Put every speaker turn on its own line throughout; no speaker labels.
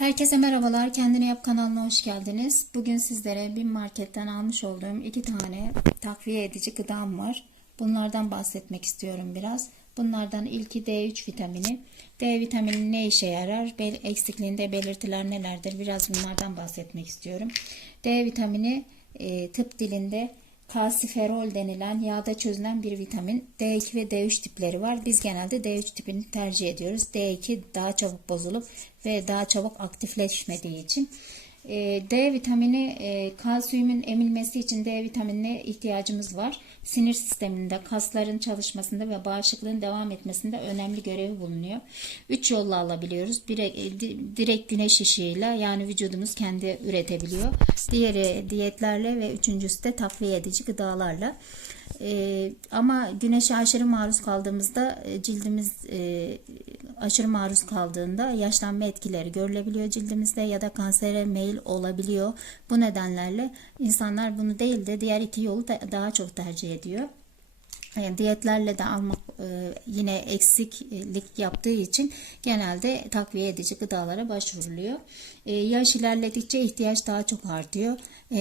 Herkese merhabalar. Kendini Yap kanalına hoş geldiniz. Bugün sizlere bir marketten almış olduğum iki tane takviye edici gıdam var. Bunlardan bahsetmek istiyorum biraz. Bunlardan ilki D3 vitamini. D vitamini ne işe yarar? Eksikliğinde belirtiler nelerdir? Biraz bunlardan bahsetmek istiyorum. D vitamini e, tıp dilinde kalsiferol denilen yağda çözünen bir vitamin. D2 ve D3 tipleri var. Biz genelde D3 tipini tercih ediyoruz. D2 daha çabuk bozulup ve daha çabuk aktifleşmediği için. E, D vitamini e, kalsiyumun emilmesi için D vitaminine ihtiyacımız var. Sinir sisteminde, kasların çalışmasında ve bağışıklığın devam etmesinde önemli görevi bulunuyor. Üç yolla alabiliyoruz. Biri, e, di- direkt güneş ışığıyla yani vücudumuz kendi üretebiliyor. Diğeri diyetlerle ve üçüncüsü de takviye edici gıdalarla. Ee, ama güneşe aşırı maruz kaldığımızda cildimiz e, aşırı maruz kaldığında yaşlanma etkileri görülebiliyor cildimizde ya da kansere meyil olabiliyor. Bu nedenlerle insanlar bunu değil de diğer iki yolu da daha çok tercih ediyor. E, diyetlerle de almak e, yine eksiklik yaptığı için genelde takviye edici gıdalara başvuruluyor. E, yaş ilerledikçe ihtiyaç daha çok artıyor.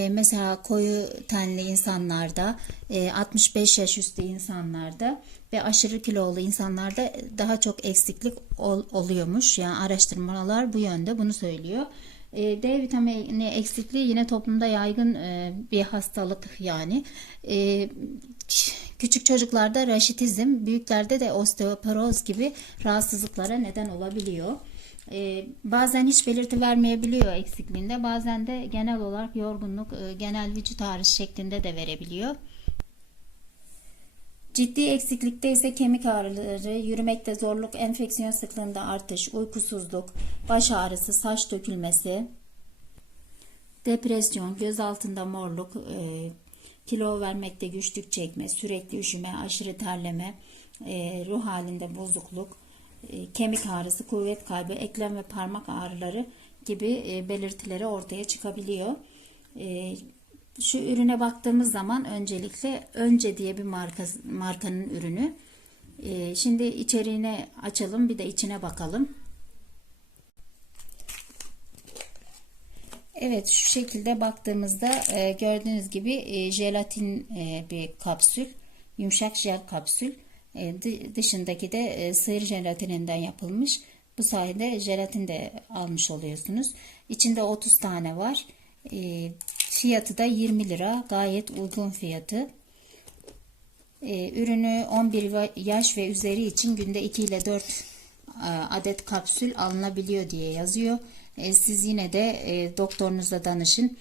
Mesela koyu tenli insanlarda, e, 65 yaş üstü insanlarda ve aşırı kilolu insanlarda daha çok eksiklik ol- oluyormuş. Yani araştırmalar bu yönde bunu söylüyor. D vitamini eksikliği yine toplumda yaygın bir hastalık yani. Küçük çocuklarda raşitizm, büyüklerde de osteoporoz gibi rahatsızlıklara neden olabiliyor. Ee, bazen hiç belirti vermeyebiliyor eksikliğinde, bazen de genel olarak yorgunluk, e, genel vücut ağrısı şeklinde de verebiliyor. Ciddi eksiklikte ise kemik ağrıları, yürümekte zorluk, enfeksiyon sıklığında artış, uykusuzluk, baş ağrısı, saç dökülmesi, depresyon, göz altında morluk, e, kilo vermekte güçlük çekme, sürekli üşüme, aşırı terleme, e, ruh halinde bozukluk, e, kemik ağrısı, kuvvet kaybı, eklem ve parmak ağrıları gibi e, belirtileri ortaya çıkabiliyor. Şu ürüne baktığımız zaman öncelikle Önce diye bir marka, markanın ürünü. Şimdi içeriğine açalım bir de içine bakalım. Evet şu şekilde baktığımızda e, gördüğünüz gibi e, jelatin e, bir kapsül. Yumuşak jel kapsül. E, dı- dışındaki de e, sığır jelatininden yapılmış. Bu sayede jelatin de almış oluyorsunuz. İçinde 30 tane var. E, fiyatı da 20 lira. Gayet uygun fiyatı. E, ürünü 11 va- yaş ve üzeri için günde 2 ile 4 e, adet kapsül alınabiliyor diye yazıyor. E, siz yine de e, doktorunuzla danışın.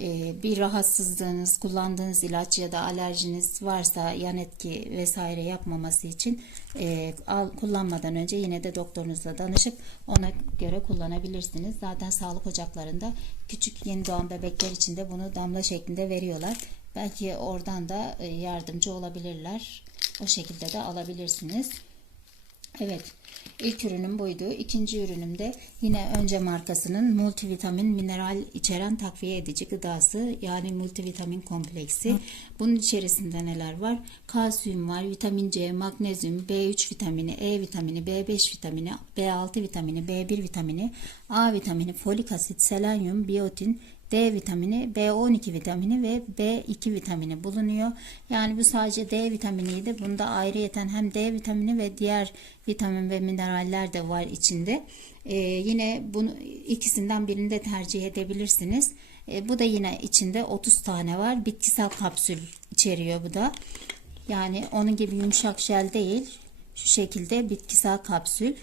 E, bir rahatsızlığınız, kullandığınız ilaç ya da alerjiniz varsa yan etki vesaire yapmaması için e, kullanmadan önce yine de doktorunuzla danışıp ona göre kullanabilirsiniz. Zaten sağlık ocaklarında küçük yeni doğan bebekler için de bunu damla şeklinde veriyorlar. Belki oradan da yardımcı olabilirler. O şekilde de alabilirsiniz. Evet. ilk ürünüm buydu. İkinci ürünüm de yine önce markasının multivitamin mineral içeren takviye edici gıdası yani multivitamin kompleksi. Bunun içerisinde neler var? Kalsiyum var, vitamin C, magnezyum, B3 vitamini, E vitamini, B5 vitamini, B6 vitamini, B1 vitamini, A vitamini, folik asit, selenyum, biyotin, D vitamini, B12 vitamini ve B2 vitamini bulunuyor. Yani bu sadece D vitaminiydi. Bunda ayrıyeten hem D vitamini ve diğer vitamin ve mineraller de var içinde. Ee, yine bunu ikisinden birini de tercih edebilirsiniz. Ee, bu da yine içinde 30 tane var. Bitkisel kapsül içeriyor bu da. Yani onun gibi yumuşak jel değil. Şu şekilde bitkisel kapsül.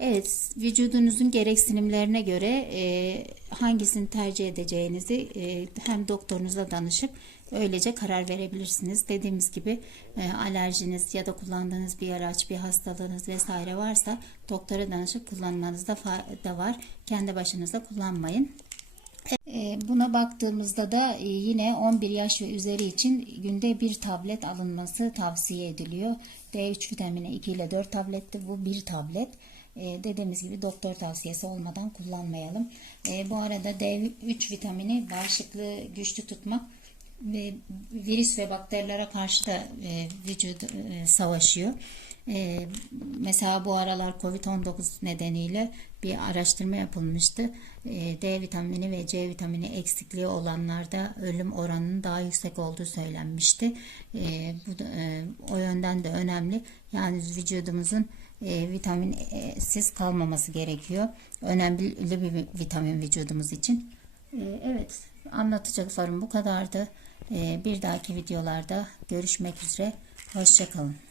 Evet, vücudunuzun gereksinimlerine göre e, hangisini tercih edeceğinizi e, hem doktorunuza danışıp öylece karar verebilirsiniz. Dediğimiz gibi e, alerjiniz ya da kullandığınız bir ilaç, bir hastalığınız vesaire varsa doktora danışıp kullanmanızda fayda var. Kendi başınıza kullanmayın. E, Buna baktığımızda da e, yine 11 yaş ve üzeri için günde bir tablet alınması tavsiye ediliyor. D3 vitamini 2 ile 4 tablette bu bir tablet. E, Dediğimiz gibi doktor tavsiyesi olmadan kullanmayalım. E, Bu arada D3 vitamini bağışıklığı güçlü tutmak ve virüs ve bakterilere karşı da e, vücut e, savaşıyor. Mesela bu aralar Covid-19 nedeniyle bir araştırma yapılmıştı. D vitamini ve C vitamini eksikliği olanlarda ölüm oranının daha yüksek olduğu söylenmişti. Bu da, o yönden de önemli. Yani vücudumuzun e, vitaminsiz kalmaması gerekiyor. Önemli bir vitamin vücudumuz için. E, evet, anlatacaklarım bu kadardı. E, bir dahaki videolarda görüşmek üzere. Hoşçakalın.